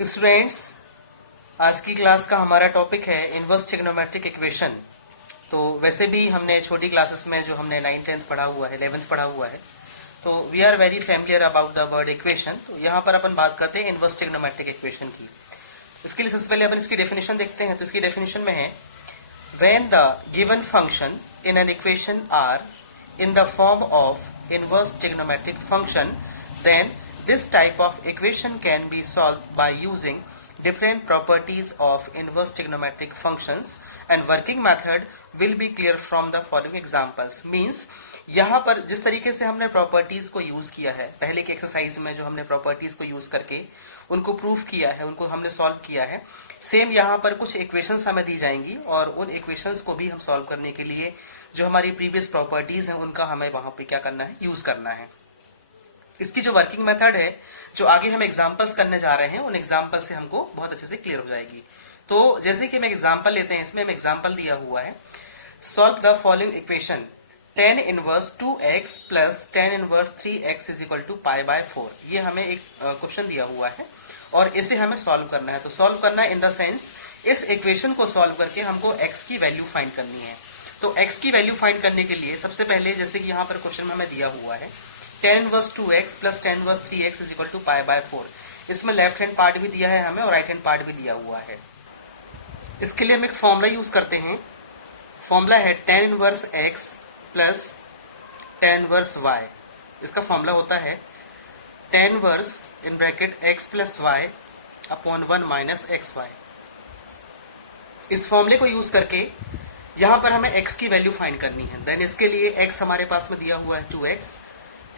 Students, आज की class का हमारा टॉपिक है इनवर्स ट्रिग्नोमेट्रिक इक्वेशन। तो वैसे भी हमने छोटी क्लासेस में जो हमने 9th-10th पढ़ा हुआ है, 11th पढ़ा हुआ है, तो we are very familiar about the word equation. तो यहाँ पर अपन बात करते हैं इनवर्स ट्रिग्नोमेट्रिक इक्वेशन की। इसके लिए सबसे पहले अपन इसकी डेफिनेशन देखते हैं। तो इसकी डेफिनेशन में है when the given function in an equation are in the form of inverse trigonometric function, then this type of equation can be solved by using different properties of inverse trigonometric functions and working method will be clear from the following examples। Means यहाँ पर जिस तरीके से हमने properties को use किया है पहले के एक्सरसाइज में, जो हमने प्रॉपर्टीज को यूज करके उनको प्रूफ किया है, उनको हमने सॉल्व किया है, सेम यहाँ पर कुछ इक्वेशंस हमें दी जाएंगी और उन इक्वेशंस को भी हम सॉल्व करने के लिए जो हमारी प्रीवियस प्रॉपर्टीज हैं उनका हमें वहां पे क्या करना है, यूज करना है। इसकी जो वर्किंग मेथड है, जो आगे हम एग्जांपल्स करने जा रहे हैं, उन एग्जांपल से हमको बहुत अच्छे से क्लियर हो जाएगी। तो जैसे कि हम एग्जांपल लेते हैं, इसमें हम एग्जांपल दिया हुआ है, solve the following equation tan inverse 2x plus tan inverse 3x is equal to π/4। ये हमें एक क्वेश्चन दिया हुआ है और इसे हमें सॉल्व करना है। तो सॉल्व करना है इन द सेंस, इस इक्वेशन को सॉल्व करके हमको x की वैल्यू फाइंड करनी है। तो x की वैल्यू फाइंड करने के लिए सबसे पहले, जैसे कि यहाँ पर क्वेश्चन में हमें दिया हुआ है tan inverse 2x plus tan inverse 3x is equal to π/4। इसमें लेफ्ट हैंड पार्ट भी दिया है हमें और राइट हैंड पार्ट भी दिया हुआ है। इसके लिए हम एक फॉर्मूला यूज करते हैं। फॉर्मूला है tan inverse x plus tan inverse y। इसका फॉर्मूला होता है tan inverse in bracket x plus y upon 1 minus xy। इस फॉर्मूले को यूज करके यहां पर हमें x की वैल्यू फाइंड करनी है। देन इसके लिए x हमारे पास में दिया हुआ है 2x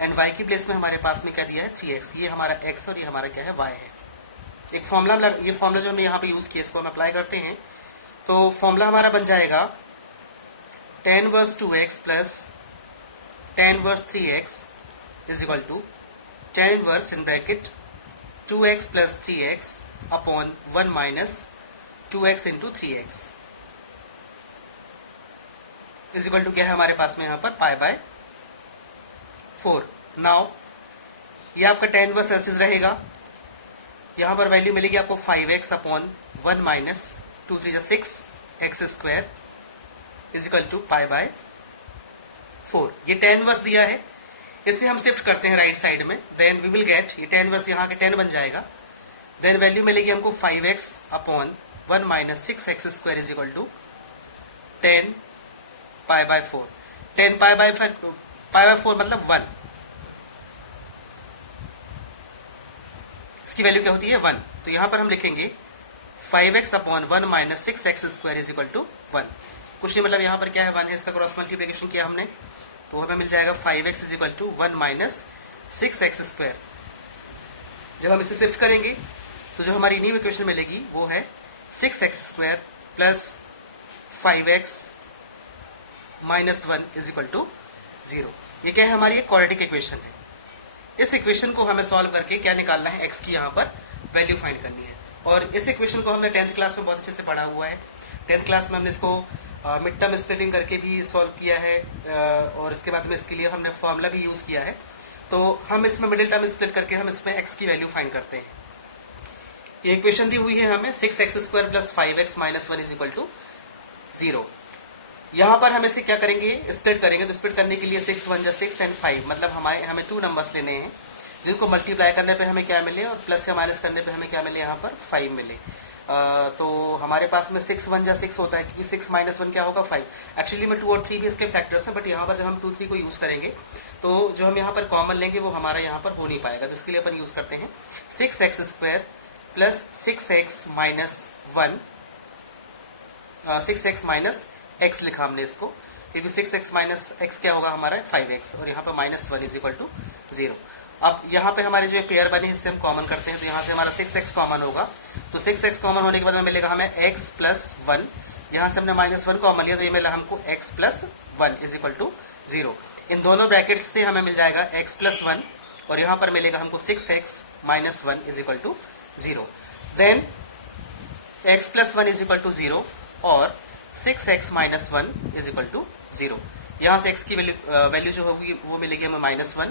एंड y की प्लेस में हमारे पास में क्या दिया है 3x। ये हमारा x और ये हमारा क्या है y है। एक फॉर्मूला, ये फॉर्मूला जो हमने यहाँ पे यूज किया, इसको हम अप्लाई करते हैं। तो फॉर्मूला हमारा बन जाएगा tan inverse 2x plus tan inverse 3x is equal to tan inverse in bracket 2x plus 3x upon 1 minus 2x into 3x is equal to क्या है हमारे पास में यहाँ पर π/4। नाउ ये आपका tan इनवर्स एसिस रहेगा, यहाँ पर वैल्यू मिलेगी आपको 5x upon 1 minus 2 3 6 x square is equal to π/4। ये tan इनवर्स दिया है, इसे हम शिफ्ट करते हैं राइट साइड में। देन वी विल गेट, ये tan इनवर्स यहाँ के 10 बन जाएगा। देन वैल्यू मिलेगी हमको 5x upon 1 minus 6x square is equal to 10 π/4। 10 π/4 मतलब 1। इसकी वैल्यू क्या होती है 1। तो यहां पर हम लिखेंगे 5x upon 1 minus 6x square is equal to 1। कुछ नहीं, मतलब यहाँ पर क्या है 1 है, इसका क्रॉस मल्टीप्लिकेशन किया हमने, तो हमें मिल जाएगा 5x is equal to 1 minus 6x square. जब हम इसे शिफ्ट करेंगे तो जो हमारी न्यू इक्वेशन मिलेगी वो है 6x square plus 5x minus 1 is equal to 0। ये क्या है, हमारी एक क्वाड्रेटिक इक्वेशन है। इस इक्वेशन को हमें सॉल्व करके क्या निकालना है, x की यहाँ पर वैल्यू फाइंड करनी है। और इस इक्वेशन को हमने 10th क्लास में बहुत अच्छे से पढ़ा हुआ है। 10th क्लास में हमने इसको मिड टर्म स्प्लिटिंग करके भी सॉल्व किया है और इसके बाद में इसके लिए हमने फॉर्मूला भी यूज किया है। तो हम इसमें मिडिल टर्म स्प्लिट करके हम इसमें x की वैल्यू फाइंड करते हैं। ये इक्वेशन दी हुई है हमें 6x square plus 5x minus 1 is equal to 0। यहाँ पर हम इसे क्या करेंगे, स्प्लिट करेंगे। तो स्प्लिट करने के लिए 6 1 6 एंड 5, मतलब हमें 2 नंबर्स लेने हैं जिनको मल्टीप्लाई करने पे हमें क्या मिले और प्लस या माइनस करने पे हमें क्या मिले, यहाँ पर 5 मिले। तो हमारे पास में 6 1 6 होता है, क्योंकि 6 माइनस 1 क्या होगा 5। एक्चुअली में 2 और 3 भी इसके फैक्टर्स हैं, बट यहाँ पर जब हम 2 3 को यूज करेंगे तो जो हम यहाँ पर कॉमन लेंगे वो हमारा यहाँ पर हो नहीं पाएगा। तो इसके लिए अपन यूज करते हैं 6x square plus 6x minus 1, 6x minus x लिखा हमने इसको, क्योंकि 6x माइनस x क्या होगा हमारा 5x और यहाँ पर माइनस 1 इज इक्वल टू 0। अब यहाँ पे हमारे जो पेयर बने इससे हम कॉमन करते हैं, तो यहाँ से हमारा 6x कॉमन होगा। तो 6x कॉमन होने के बाद हमें मिलेगा हमें x प्लस 1, यहाँ से हमने माइनस 1 कॉमन लिया तो ये मिला हमको x plus 1 is equal to 0। इन दोनों ब्रैकेट्स से हमें मिल जाएगा x प्लस 1 और यहाँ पर मिलेगा हमको 6x minus 1 is equal to 0। Then x plus 1 is equal to 0 और 6x minus 1 is equal to 0। यहाँ से x की वैल्यू जो होगी वो मिलेगी हमें -1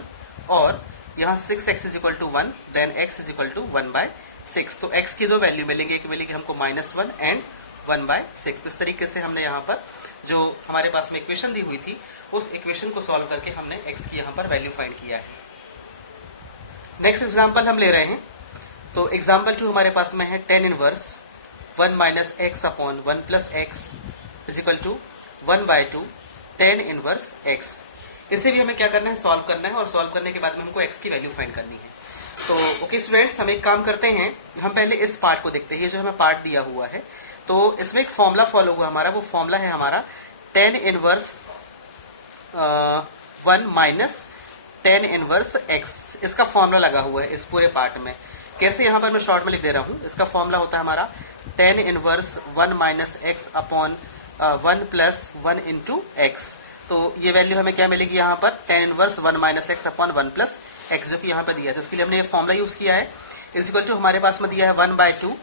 और यहाँ से 6x is equal to 1, then x is equal to 1/0। 6, तो x की दो वैल्यू मिलेंगे, एक मिलेगी हमको -1 एंड 1/6। तो इस तरीके से हमने यहाँ पर जो हमारे पास में इक्वेशन दी हुई थी उस इक्वेशन को सॉल्व करके हमने x की यहाँ पर वैल्यू फाइंड किया है। नेक्स्ट एग्जाम्पल हम ले रहे हैं। तो एग्जाम्पल 2 हमारे पास में है tan inverse 1 - x upon 1 + x is equal to 1/2 tan inverse x। इसे भी हमें क्या करना है, सॉल्व करना है, और सॉल्व करने के बाद में हमको x की वैल्यू फाइंड करनी है। तो ओके स्टूडेंट्स, हम एक काम करते हैं, हम पहले इस पार्ट को देखते हैं। ये जो हमें पार्ट दिया हुआ है, तो इसमें एक फॉर्मूला फॉलो हुआ हमारा, वो फॉर्मूला है हमारा tan inverse 1 minus tan inverse x। इसका फॉर्मूला लगा हुआ है इस पूरे पार्ट में। कैसे, यहाँ पर मैं शॉर्ट में लिख दे रहा हूँ। इसका फॉर्मूला होता है हमारा tan inverse 1 - x upon 1 + 1 × x। तो ये वैल्यू हमें क्या मिलेगी यहाँ पर, tan inverse 1 - x upon 1 + x, जो कि यहाँ पर दिया है। तो इसके लिए हमने ये फॉर्मूला यूज किया है। इज इक्वल टू हमारे पास में दिया है 1/2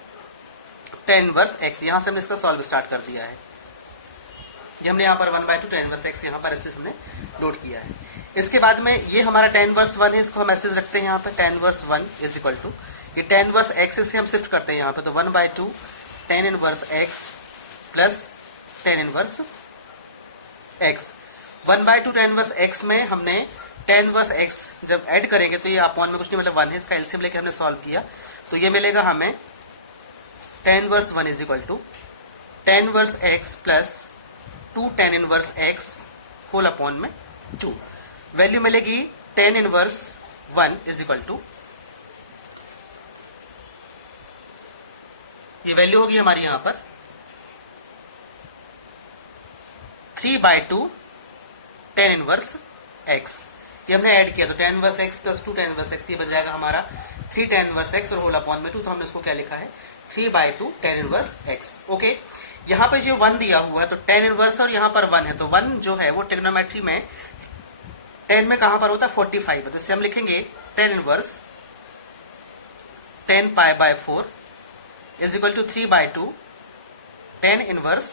tan इनवर्स x। यहाँ से हमने इसका सॉल्व स्टार्ट कर दिया है। ये हमने यहाँ पर 1/2 tan इनवर्स x यहाँ पर एस्टेज हमने नोट किया है। इसके बाद में ये हमारा tan इनवर्स 1 है, इसको हम एस्टेज रखते हैं यहाँ पे tan inverse 1 is equal to ये tan इनवर्स x, इसे हम शिफ्ट करते हैं यहाँ पे। तो 1/2 tan inverse x plus tan inverse x। 1/2 tan inverse x में हमने tan इनवर्स x जब ऐड करेंगे तो ये अपॉन में कुछ नहीं, मतलब 1 है। इसका एलसीएम लेके हमने सॉल्व किया, तो ये मिलेगा हमें tan inverse 1 is equal to tan inverse x plus 2 tan inverse x whole upon में 2। वैल्यू मिलेगी tan inverse 1 is equal to, ये वैल्यू होगी हमारी यहाँ पर 3/2 tan इनवर्स x। ये हमने ऐड किया, तो tan inverse x plus 2 tan inverse x, ये बन जाएगा हमारा 3 tan इनवर्स x और होल अपॉन में 2। तो हमने इसको क्या लिखा है, 3/2 tan इनवर्स x। ओके, यहाँ पे जो 1 दिया हुआ है, तो tan इनवर्स और यहाँ पर 1 है, तो 1 जो है वो ट्रिग्नोमेट्री में 10 में कहां पर होता है, 45 है। तो इसे हम लिखेंगे tan inverse 10 π/4 is equal to 3/2 tan inverse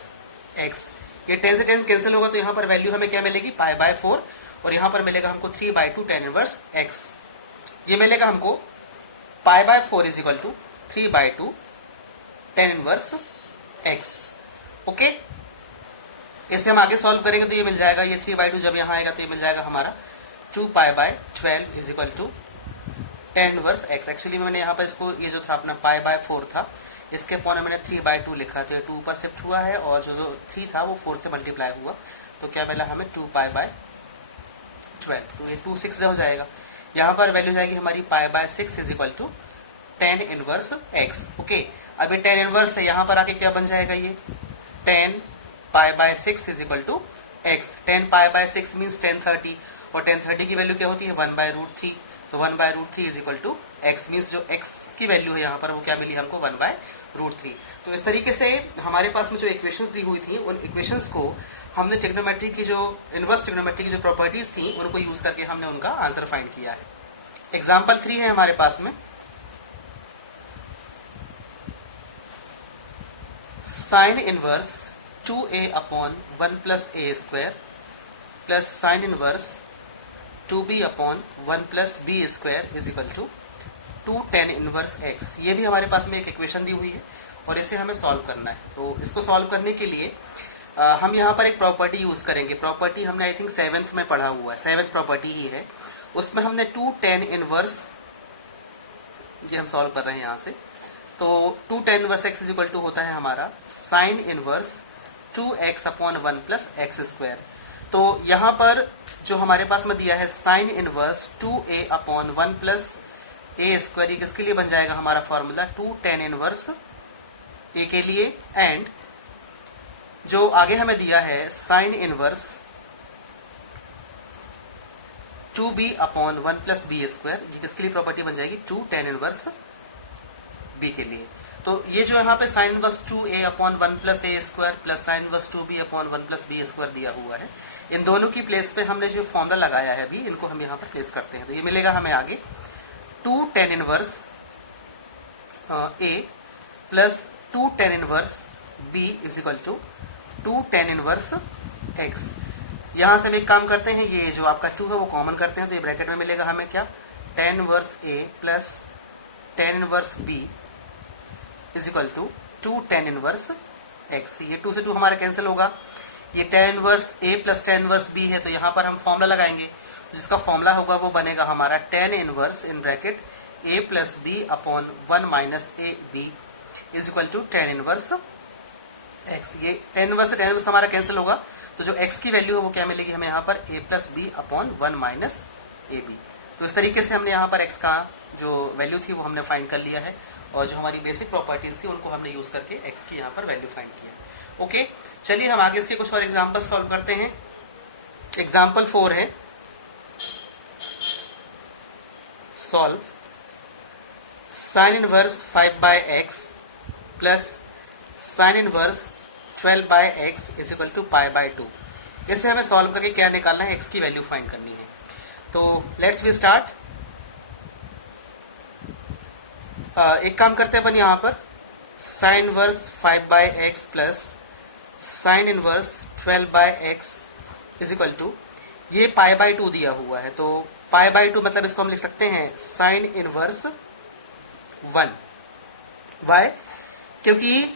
x। ये 10 से 10 कैंसिल होगा, तो यहाँ पर वैल्यू हमें क्या मिलेगी, π/4, और यहाँ पर मिलेगा हमको 3/2 tan इनवर्स x। ये मिलेगा हमको π/4 is equal to 3/2 tan inverse x। Okay, इसे हम आगे सॉल्व करेंगे तो ये मिल जाएगा, ये 3/2 जब यहाँ आएगा तो ये मिल जाएगा हमारा 2π/12 is equal to tan inverse x। Actually मैंने यहाँ पर इसको, ये जो था अपना π/4 था, इसके अपॉन मैंने 3/2 लिखा, तो ये 2 ऊपर शिफ्ट हुआ है, और जो 3 था वो 4 से मल्टीप्लाई हुआ, तो क्या मिला हमें 2π/12। तो ये 2 6 हो जाएगा। यहाँ पर वैल्यू जाएगी हमारी π/6 is equal to tan inverse x। Okay, अभी tan इनवर्स है, यहाँ पर आके क्या बन जाएगा, ये tan π/6 is equal to x। tan π/6 means tan 30, और tan 30 की वैल्यू क्या होती है, 1/√3। तो 1/√3 is equal to x, means जो x की वैल्यू है यहाँ पर वो क्या मिली हमको, 1/√3। तो इस तरीके से हमारे पास में जो इक्वेशंस दी हुई थी, उन इक्वेशंस को हमने ट्रिग्नोमेट्री की जो इनवर्स ट्रिग्नोमेट्री की जो प्रॉपर्टीज थी उनको यूज करके हमने उनका आंसर फाइंड किया है। एग्जाम्पल 3 है हमारे पास में, साइन इनवर्स 2a अपॉन 1 + a² plus sine inverse 2b upon 1 + b² is equal to 2 tan inverse x। ये भी हमारे पास में एक इक्वेशन दी हुई है और इसे हमें सॉल्व करना है। तो इसको सॉल्व करने के लिए हम यहाँ पर एक प्रॉपर्टी यूज करेंगे। प्रॉपर्टी हमने आई थिंक 7th में पढ़ा हुआ है, 7th प्रॉपर्टी ही है। उसमें हमने 2 tan इनवर्स, ये हम सॉल्व कर रहे हैं यहाँ से। तो 2 tan inverse x is equal to होता है हमारा sine inverse 2x upon 1 + x²। तो यहाँ पर जो हमारे पास में दिया है साइन इनवर्स 2a अपॉन 1 + a², ये किसके लिए बन जाएगा हमारा फॉर्मूला, 2 tan इनवर्स a के लिए, एंड जो आगे हमें दिया है sine inverse 2b upon 1 + b², ये किसके लिए प्रॉपर्टी बन जाएगी, 2 tan इनवर्स b के लिए। तो ये जो यहाँ पे साइन इनवर्स 2a अपॉन 1 + a² plus sine inverse 2b upon 1 + b² दिया हुआ है, इन दोनों की प्लेस पे हमने जो फॉर्मूला लगाया है अभी, इनको हम यहाँ पर प्लेस करते हैं। तो ये मिलेगा हमें आगे 2 tan inverse a plus 2 tan inverse b is equal to 2 tan inverse x। यहाँ से हम एक काम करते हैं, ये जो आपका 2 है वो कॉमन करते हैं, तो ये ब्रैकेट में मिलेगा हमें क्या, tan inverse a plus tan inverse b is equal to 2 tan inverse x। ये 2 से 2 हमारा कैंसिल होगा। ये tan inverse a plus tan inverse b है, तो यहाँ पर हम फॉर्मूला लगाएंगे, तो जिसका फॉर्मूला होगा वो बनेगा हमारा tan inverse in bracket a plus b upon 1 minus a b is equal to tan inverse x। ये tan इनवर्स से tan इनवर्स हमारा कैंसिल होगा, तो जो x की वैल्यू है वो क्या मिलेगी हमें यहाँ पर a plus b upon 1 minus a b. तो इस तरीके से हमने यहाँ पर x का जो वैल्यू थी वो हमने फाइंड कर लिया है, और जो हमारी बेसिक प्रॉपर्टीज थी उनको हमने यूज करके x की यहाँ पर वैल्यू फाइंड किया। ओके, चलिए हम आगे इसके कुछ और एग्जाम्पल सॉल्व करते हैं। एग्जाम्पल 4 है, solve sine inverse 5/x plus sine inverse 12/x is equal to π/2। इसे हमें सॉल्व करके क्या निकालना है, x की वैल्यू फाइंड करनी है। तो लेट्स वी स्टार्ट। एक काम करते हैं अपन यहाँ पर sine inverse 5/x plus sine inverse 12/x is equal to, ये π/2 दिया हुआ है, तो π/2 मतलब इसको हम लिख सकते हैं साइन इनवर्स 1। वाई? क्योंकि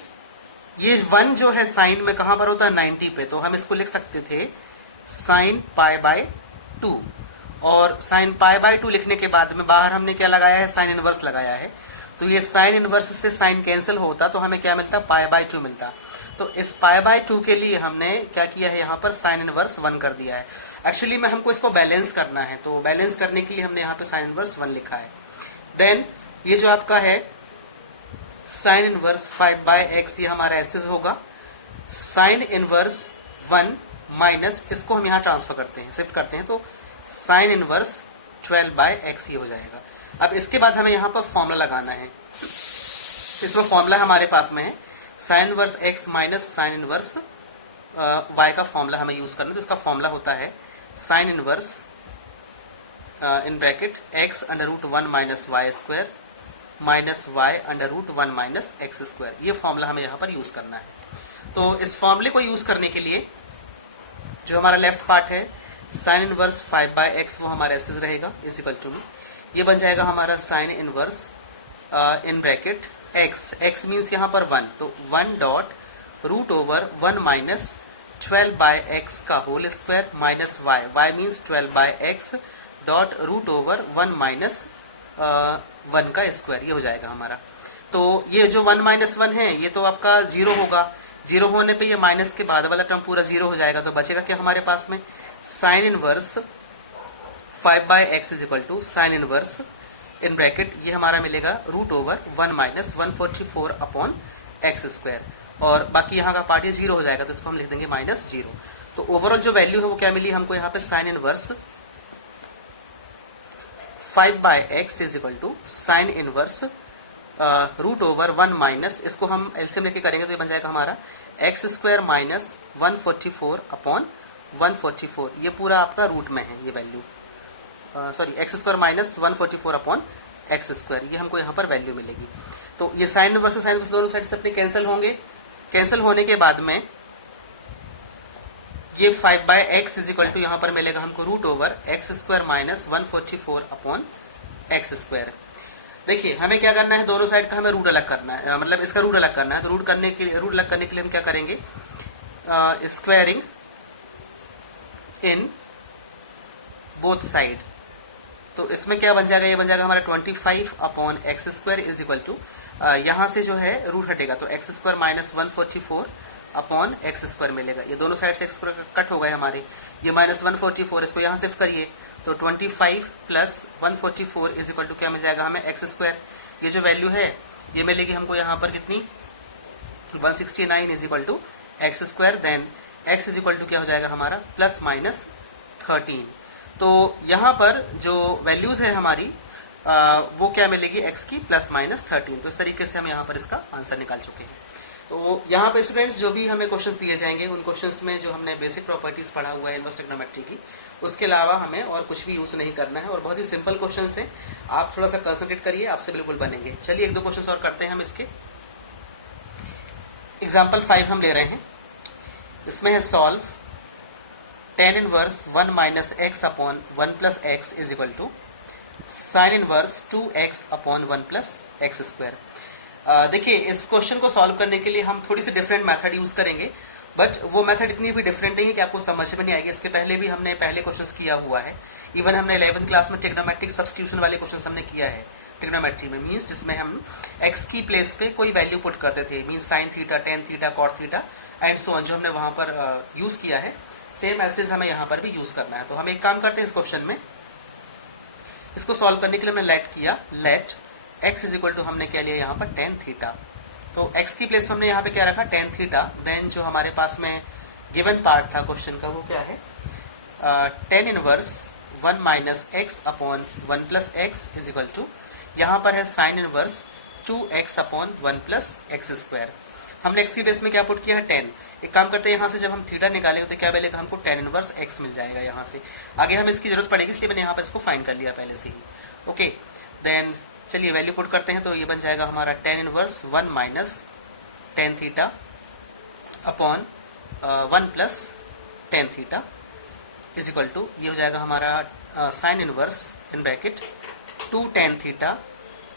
ये 1 जो है साइन में कहां पर होता है 90 पे, तो हम इसको लिख सकते थे साइन π/2। और साइन π/2 लिखने के बाद में बाहर हमने क्या लगाया है, साइन इनवर्स लगाया है, तो ये साइन इनवर्स से साइन कैंसिल होता तो हमें क्या मिलता, π/2 मिलता। तो इस π/2 के लिए हमने क्या किया है, यहाँ पर साइन इनवर्स 1 कर दिया है। एक्चुअली में हमको इसको बैलेंस करना है, तो बैलेंस करने के लिए हमने यहाँ पे साइन इनवर्स 1 लिखा है। देन ये जो आपका है साइन इनवर्स 5/x, ये हमारा एसेस होगा। साइन इनवर्स 1 माइनस, इसको हम यहाँ ट्रांसफर करते हैं, शिफ्ट करते हैं, तो साइन इनवर्स 12/x ये हो जाएगा। अब इसके बाद हमें यहाँ पर फॉर्मूला लगाना है, इसमें फॉर्मूला हमारे पास में है sine inverse x minus sine inverse y का फॉर्मूला हमें यूज करना है। तो इसका फॉर्मूला होता है sine inverse in bracket x under root 1 minus y square minus y under root 1 minus x square. ये फॉर्मूला हमें यहाँ पर यूज करना है। तो इस फॉर्मूले को यूज करने के लिए जो हमारा लेफ्ट पार्ट है साइन इनवर्स 5/x वो हमारा एस रहेगा इज इक्वल टू, ये बन जाएगा हमारा sine inverse in bracket x means यहाँ पर 1, तो 1 dot root over 1 minus 12/x का whole square minus y means 12/x dot root over 1 minus 1 का स्क्वायर, ये हो जाएगा हमारा। तो ये जो 1 माइनस 1 है ये तो आपका 0 होगा, 0 होने पे ये माइनस के बाद वाला टर्म पूरा 0 हो जाएगा, तो बचेगा क्या हमारे पास में sine inverse 5/x is equal to sine inverse in bracket, ये हमारा मिलेगा root over 1 minus 144 upon x square, और बाकी यहाँ का पार्ट ये 0 हो जाएगा, तो इसको हम लिख देंगे माइनस 0। तो ओवरऑल जो वैल्यू है वो क्या मिली हमको यहाँ पे sine inverse 5/x is equal to sine inverse root over 1 minus, इसको हम एलसीएम लेके करेंगे तो ये बन जाएगा हमारा एक्स स्क्वायर माइनस 144 अपॉन 144, ये पूरा आपका रूट में है ये value, sorry x square minus 144 upon x square, ये हमको यहाँ पर वैल्यू मिलेगी। तो ये साइन इनवर्स साइन इनवर्स दोनों साइड से अपने कैंसिल होंगे, कैंसिल होने के बाद में ये 5/x इज इक्वल टू यहाँ पर मिलेगा हमको root over x square minus 144 upon x square. देखिए हमें क्या करना है, दोनों साइड का हमें रूट अलग करना है, मतलब इसका रूट अलग करना है। तो रूट अलग करने के लिए हम क्या करेंगे, स्क्वायरिंग इन बोथ साइड। तो इसमें क्या बन जाएगा, ये बन जाएगा हमारा 25 upon x square is equal to, यहाँ से जो है रूट हटेगा तो x square minus 144 upon x square मिलेगा। ये दोनों साइड से एक्स स्क्वायर कट हो गए हमारे, ये माइनस 144 इसको यहाँ शिफ्ट करिए, तो 25 प्लस 144 इज इक्वल टू क्या मिल जाएगा हमें एक्स स्क्वायर। ये जो वैल्यू है ये मिलेगी हमको यहाँ पर कितनी 169 is equal to x square, then x is equal to क्या हो जाएगा हमारा प्लस माइनस 13। तो यहाँ पर जो वैल्यूज है हमारी वो क्या मिलेगी एक्स की प्लस माइनस 13। तो इस तरीके से हम यहाँ पर इसका आंसर निकाल चुके हैं। तो यहाँ पे स्टूडेंट्स जो भी हमें क्वेश्चंस दिए जाएंगे उन क्वेश्चंस में जो हमने बेसिक प्रॉपर्टीज पढ़ा हुआ है इनवर्स ट्रिग्नोमेट्री की, उसके अलावा हमें और कुछ भी यूज नहीं करना है, और बहुत ही सिंपल क्वेश्चंस हैं, आप थोड़ा सा कंसंट्रेट करिए, आपसे बिल्कुल बनेंगे। चलिए एक दो क्वेश्चंस और करते हैं हम इसके। एग्जाम्पल 5 हम ले रहे हैं, इसमें है solve tan inverse 1 minus x upon 1 plus x is equal to sine inverse 2x upon 1 plus x square. देखिए इस क्वेश्चन को सॉल्व करने के लिए हम थोड़ी सी डिफरेंट मेथड यूज करेंगे, बट वो मेथड इतनी भी डिफरेंट नहीं है कि आपको समझ में नहीं आएगी। इसके पहले भी हमने पहले क्वेश्चंस किया हुआ है, इवन हमने 11th क्लास में ट्रिग्नोमेट्रिक सब्स्टिट्यूशन वाले क्वेश्चंस हमने किया है ट्रिग्नोमेट्री में, मींस जिसमें हम x की प्लेस पे कोई वैल्यू पुट करते थे, means sine theta, tan theta, cot theta and so on, जो हमने वहां पर यूज किया है, सेम एज इट इज हमें यहाँ पर भी यूज करना है। तो हम एक काम करते हैं, इस क्वेश्चन में इसको सॉल्व करने के लिए हमने लेट किया, let x is equal to हमने क्या लिया यहाँ पर टेन थीटा। तो x की प्लेस हमने यहाँ पे क्या रखा, टेन थीटा। देन जो हमारे पास में गिवन पार्ट था क्वेश्चन का वो क्या है, tan inverse 1 minus x upon 1 plus x is equal to, यहाँ पर है sine inverse 2x upon 1 plus x square. हमने x की बेस में क्या पुट किया है, 10। एक काम करते हैं, यहाँ से जब हम थीटा निकालेंगे तो क्या मिलेगा हमको, टेन इनवर्स x मिल जाएगा। यहाँ से आगे हमें इसकी जरूरत पड़ेगी, इसलिए मैंने यहाँ पर इसको फाइंड कर लिया पहले से ही। ओके, देन चलिए वैल्यू पुट करते हैं, तो ये बन जाएगा हमारा tan inverse 1 minus tan theta upon 1 plus tan theta is equal to, ये हो जाएगा हमारा sine inverse in bracket 2 tan theta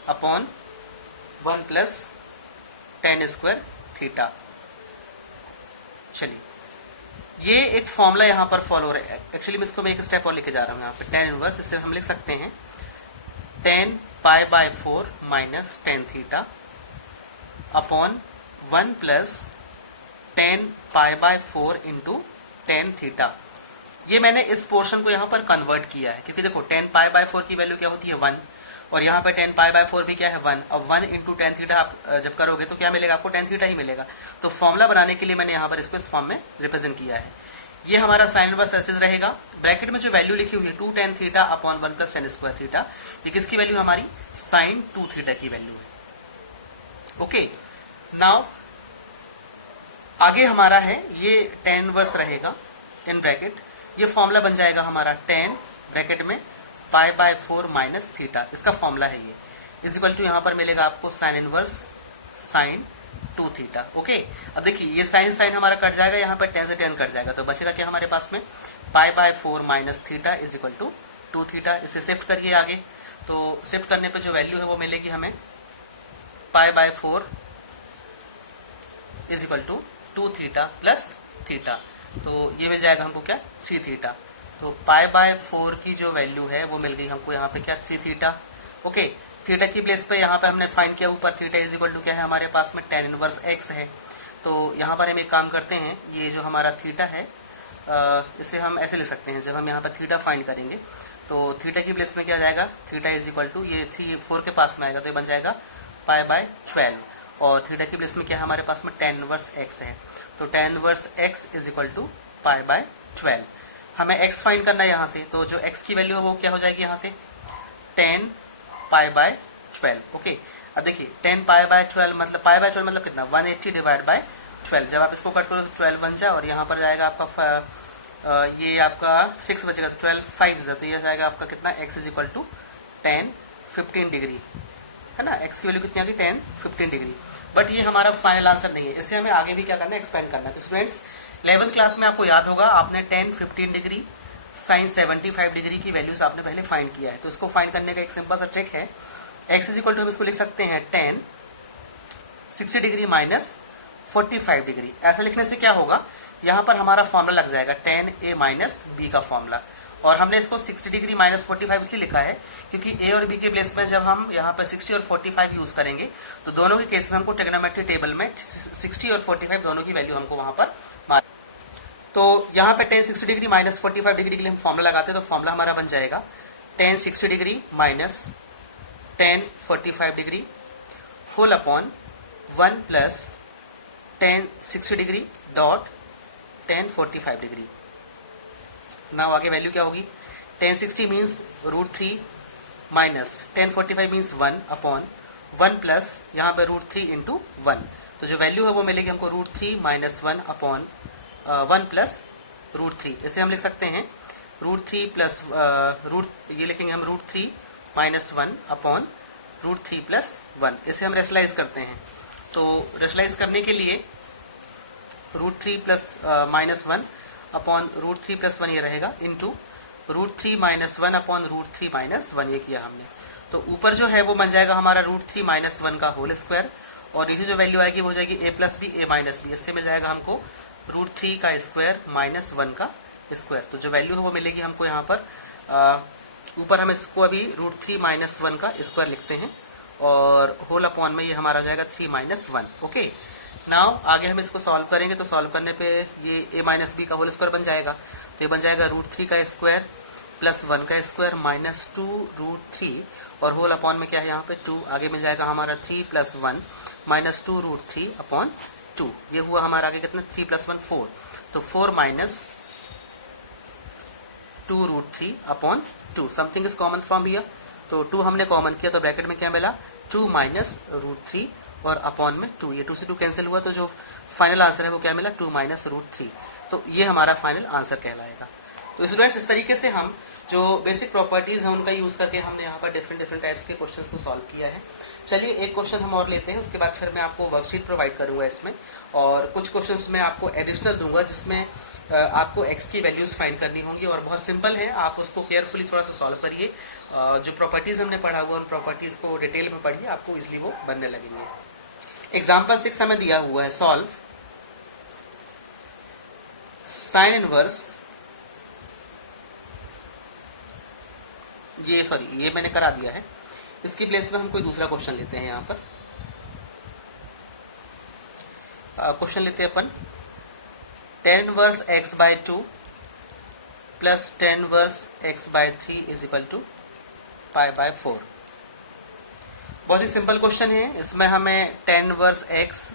upon 1 plus tan square theta. चलिए ये एक फॉर्मूला यहाँ पर फॉलो हो रहा है, एक्चुअली मैं इसको एक स्टेप और लेके जा रहा हूँ यहाँ पे, टेन इनवर्स, इससे हम लिख सकते हैं ten pi by 4 minus tan theta upon 1 plus ten pi by 4 into tan theta. ये मैंने इस पोर्शन को यहाँ पर कन्वर्ट किया है, क्योंकि देखो 10 पाई बाय 4 की वैल्यू क्या होती है 1, और यहाँ पे 10 पाई बाय 4 भी क्या है 1। अब 1 इंटू टेन थीटा आप जब करोगे तो क्या मिलेगा आपको, टेन थीटा ही मिलेगा। तो फॉर्मूला बनाने के लिए मैंने यहाँ पर इसको इस फॉर्म में रिप्रेजेंट किया है। ये हमारा साइन इनवर्स एज रहेगा, ब्रैकेट में जो वैल्यू लिखी हुई है 2 tan theta upon 1 plus tan square theta, ये किसकी वैल्यू, हमारी साइन 2 थीटा की वैल्यू है। ओके, नाउ आगे हमारा है ये टेन इनवर्स रहेगा इन ब्रैकेट, ये फॉर्मूला बन जाएगा हमारा 10 ब्रैकेट में पाई बाय 4 माइनस थीटा, इसका फॉर्मूला है ये, इज इक्वल टू यहाँ पर मिलेगा आपको sine inverse sine 2 theta. Okay, अब देखिए ये साइन साइन हमारा कट जाएगा, यहाँ पर 10 से 10 कट जाएगा, तो बचेगा क्या हमारे पास में, pi by 4 minus theta is equal to 2 theta. इसे शिफ्ट करिए आगे, तो शिफ्ट करने पे जो वैल्यू है वो मिलेगी हमें pi by 4 is equal to 2 theta plus theta, तो ये मिल जाएगा हमको क्या, 3 थीटा। तो पाई बाय 4 की जो वैल्यू है वो मिल गई हमको यहाँ पे क्या, 3 थीटा। ओके, थीटा की प्लेस पे यहाँ पे हमने फाइंड किया ऊपर, थीटा इज इक्वल टू क्या है हमारे पास में टेन इनवर्स एक्स है। तो यहाँ पर हम एक काम करते हैं, ये जो हमारा थीटा है इसे हम ऐसे लिख सकते हैं, जब हम यहाँ पर थीटा फाइंड करेंगे तो थीटा की प्लेस में क्या जाएगा, थीटा इज इक्वल टू ये 4 के पास में आएगा, तो ये बन जाएगा पाई बाय 12, और थीटा की प्लेस में क्या है हमारे पास में टेन इनवर्स एक्स है, तो tan inverse x is equal to pi by 12। हमें x फाइंड करना है यहाँ से, तो जो x की वैल्यू है वो क्या हो जाएगी यहाँ से 10 पाई बाय 12। ओके, अब देखिए 10 पाई बाय 12 मतलब पाई बाय 12 मतलब कितना, 180 डिवाइड बाय 12। जब आप इसको कट करो तो 12 बन जाए, और यहाँ पर जाएगा आपका ये आपका 6 बचेगा, तो 12 5 तो ये जाएगा आपका कितना, x is equal to 10 15 degree है ना, x की वैल्यू कितनी आ गई 10 15 डिग्री। बट ये हमारा फाइनल आंसर नहीं है, इससे हमें आगे भी क्या करना है, एक्सपेंड करना है। तो स्टूडेंट्स 11th क्लास में आपको याद होगा, आपने 10 15 डिग्री साइन 75 डिग्री की वैल्यूज आपने पहले फाइंड किया है। तो इसको फाइंड करने का एक सिंपल सा ट्रिक है, x इज इक्वल टू हम इसको लिख सकते हैं 10 60 डिग्री माइनस 45 डिग्री। ऐसा लिखने से क्या होगा, यहाँ पर हमारा फॉर्मूला लग जाएगा 10a माइनस b का फॉर्मूला, और हमने इसको 60 डिग्री माइनस 45 इसलिए लिखा है क्योंकि a और b के प्लेस में जब हम यहाँ पर 60 और 45 यूज करेंगे तो दोनों के केस में हमको ट्रिग्नोमेट्री टेबल में 60 और 45 दोनों की वैल्यू हमको वहां पर, तो यहाँ पे 10 60 डिग्री माइनस 45 डिग्री के लिए हम फॉर्मूला लगाते हैं, तो फॉर्मूला हमारा बन जाएगा 10 60 degree minus 10 45 degree whole upon 1 plus 10 60 degree dot 10 45 degree. Now आगे वैल्यू क्या होगी, 10 60 means √3 minus 10 45 means 1 upon 1 plus यहाँ पे √3 इंटू 1, तो जो वैल्यू है वो मिलेगी हमको √3 माइनस 1 अपॉन 1 प्लस √3। इसे हम लिख सकते हैं √3 प्लस ये लिखेंगे हम √3 माइनस 1 अपॉन √3 प्लस 1। इसे हम रेशनलाइज करते हैं, तो रेशनलाइज करने के लिए √3 प्लस माइनस 1 अपॉन √3 प्लस 1 ये रहेगा इंटू √3 माइनस 1 अपॉन √3 माइनस 1, ये किया हमने। तो ऊपर जो है वो बन जाएगा हमारा √3 माइनस 1 का होल स्क्वायर, और नीचे जो वैल्यू आएगी वो हो जाएगी a plus b a minus b. इससे मिल जाएगा हमको √3 का स्क्वायर माइनस 1 का स्क्वायर। तो जो वैल्यू है वो मिलेगी हमको यहाँ पर ऊपर हम इसको अभी √3 माइनस 1 का स्क्वायर लिखते हैं और होल अपॉन में ये हमारा हो जाएगा 3 माइनस 1। ओके, नाउ आगे हम इसको सॉल्व करेंगे तो सॉल्व करने पे ये a माइनस बी का होल स्क्वायर बन जाएगा। तो ये बन जाएगा √3 का स्क्वायर प्लस 1 का स्क्वायर माइनस 2√3 और होल अपॉन में क्या है यहाँ पे 2। आगे मिल जाएगा हमारा 3 प्लस 1 माइनस 2√3 अपॉन 2। ये हुआ हमारा आगे कितना 3 प्लस 1 4। तो 4 minus 2√3 upon 2। Something is common from here. तो 2 हमने कॉमन किया तो ब्रैकेट में क्या मिला 2 माइनस √3 और अपॉन में 2। ये 2 से 2 कैंसिल हुआ तो जो फाइनल आंसर है वो क्या मिला 2 माइनस √3। तो ये हमारा फाइनल आंसर कहलाएगा। तो स्टूडेंट्स इस तरीके से हम जो बेसिक प्रॉपर्टीज हैं उनका यूज करके हमने यहाँ पर डिफरेंट टाइप्स के क्वेश्चंस को सॉल्व किया है। चलिए एक क्वेश्चन हम और लेते हैं, उसके बाद फिर मैं आपको वर्कशीट प्रोवाइड करूंगा इसमें, और कुछ क्वेश्चंस मैं आपको एडिशनल दूंगा जिसमें आपको x की वैल्यूज फाइंड करनी होंगी और बहुत सिंपल है, आप उसको केयरफुली थोड़ा सा सॉल्व करिए। जो प्रॉपर्टीज हमने पढ़ा हुआ उन प्रॉपर्टीज को डिटेल में पढ़िए, आपको इजिली वो बनने लगेंगे। एग्जाम्पल 6 हमें दिया हुआ है, सॉल्व साइन इनवर्स, ये मैंने करा दिया है। इसकी प्लेस में हम कोई दूसरा क्वेश्चन लेते हैं। यहाँ पर क्वेश्चन लेते हैं अपन tan inverse x by 2 plus tan inverse x by 3 is equal to pi by 4। बहुत ही सिंपल क्वेश्चन है। इसमें हमें tan inverse x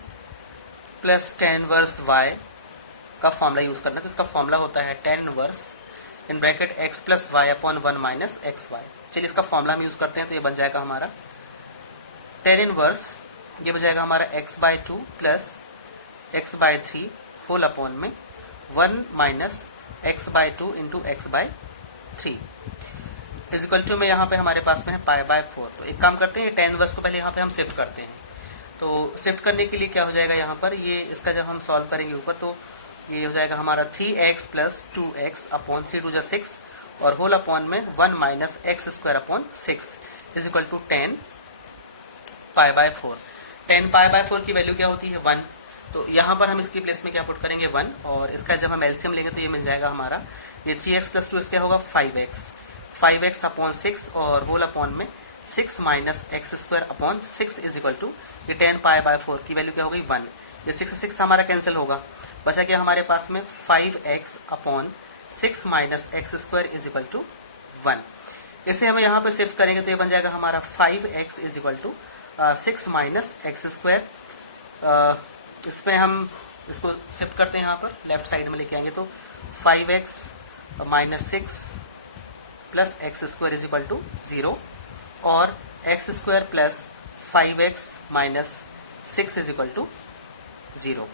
plus tan inverse y का फॉर्मूला यूज करना है। तो इसका फॉर्मूला होता है tan inverse in bracket x plus y upon 1 minus x y. चलिए इसका फॉर्मूला हम यूज करते हैं। तो ये बन जाएगा हमारा tan इनवर्स, ये बन जाएगा हमारा x by 2 plus x by 3 whole upon में 1 minus x by 2 into x by 3 is equal to में यहाँ पे हमारे पास में है पाई बाय 4। तो एक काम करते हैं, tan इनवर्स को पहले यहाँ पे हम शिफ्ट करते हैं। तो शिफ्ट करने के लिए क्या हो जाएगा यहाँ पर, ये इसका जब हम सॉल्व करेंगे ऊपर तो ये हो जाएगा हमारा 3x प्लस 2x अपॉन 3 2 6 और होल अपॉन में 1 minus x square upon 6 is equal to 10 pi by 4। 10 pi by 4 की वैल्यू क्या होती है 1। तो यहाँ पर हम इसकी प्लेस में क्या पुट करेंगे 1, और इसका जब हम एलसीएम लेंगे तो ये मिल जाएगा हमारा, ये 3x प्लस 2 क्या होगा 5x अपॉन 6 और होल अपॉन में 6 minus x square upon 6 is equal to ये 10 पाई बाय 4 की वैल्यू क्या हो गई 1। ये 6 से 6 हमारा कैंसिल होगा, बचा क्या हमारे पास में 5x upon 6 minus x square is equal to 1। इसे हम यहाँ पे शिफ्ट करेंगे तो ये बन जाएगा हमारा 5x is equal to 6 minus x square. इसमें हम इसको शिफ्ट करते हैं, यहाँ पर लेफ्ट साइड में लेके आएंगे तो 5x minus 6 plus x square is equal to 0 और x square plus 5x minus 6 is equal to 0।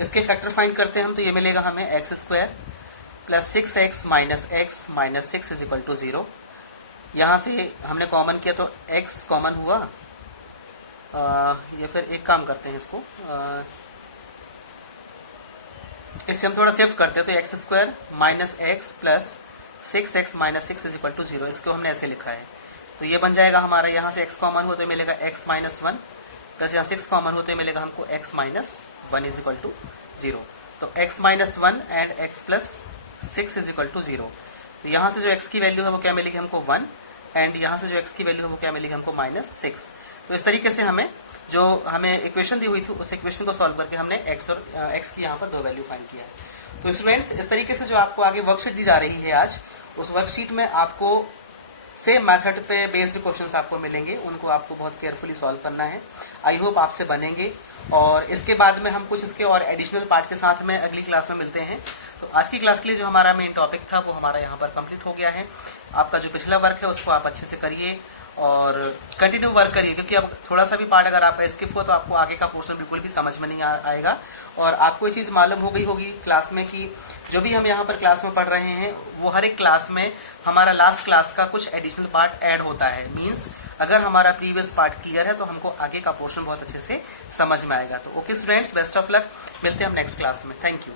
इसके फैक्टर फाइंड करते हैं हम तो ये मिलेगा हमें x square plus 6x minus x minus 6 is equal to 0। यहाँ से हमने कॉमन किया तो x कॉमन हुआ। ये फिर एक काम करते हैं, इसको इससे हम थोड़ा शिफ्ट करते हैं तो x square minus x plus 6x minus 6 is equal to 0, इसको हमने ऐसे लिखा है। तो ये बन जाएगा हमारा, यहाँ से x कॉमन हो तो मिलेगा x माइनस 1 प्लस यहाँ 6 कॉमन होते मिलेगा हमको x minus 1 is equal to 0। तो x minus 1 and x plus 6 is equal to 0। तो यहाँ से जो x की वैल्यू है वो क्या मिलेगी हमको 1 एंड यहाँ से जो x की वैल्यू है वो क्या मिलेगी हमको माइनस 6। तो इस तरीके से हमें जो हमें इक्वेशन दी हुई थी उस इक्वेशन को सॉल्व करके हमने x और x की यहाँ पर दो वैल्यू फाइंड किया है। तो स्टूडेंट्स इस तरीके से जो आपको आगे वर्कशीट दी जा रही है आज, उस वर्कशीट में आपको सेम मेथड पे बेस्ड क्वेश्चंस आपको मिलेंगे, उनको आपको बहुत केयरफुली सॉल्व करना है। आई होप आपसे बनेंगे और इसके बाद में हम कुछ इसके और एडिशनल पार्ट के साथ में अगली क्लास में मिलते हैं। तो आज की क्लास के लिए जो हमारा मेन टॉपिक था वो हमारा यहाँ पर कंप्लीट हो गया है। आपका जो पिछला वर्क है उसको आप अच्छे से करिए और कंटिन्यू वर्क करिए, क्योंकि अब थोड़ा सा भी पार्ट अगर आपका स्किप हो तो आपको आगे का पोर्शन बिल्कुल भी समझ में नहीं आएगा। और आपको ये चीज़ मालूम हो गई होगी क्लास में कि जो भी हम यहाँ पर क्लास में पढ़ रहे हैं वो हर एक क्लास में हमारा लास्ट क्लास का कुछ एडिशनल पार्ट ऐड होता है। मीन्स अगर हमारा प्रीवियस पार्ट क्लियर है तो हमको आगे का पोर्शन बहुत अच्छे से समझ में आएगा। तो okay students, best of luck, मिलते हैं हम नेक्स्ट क्लास में। Thank you.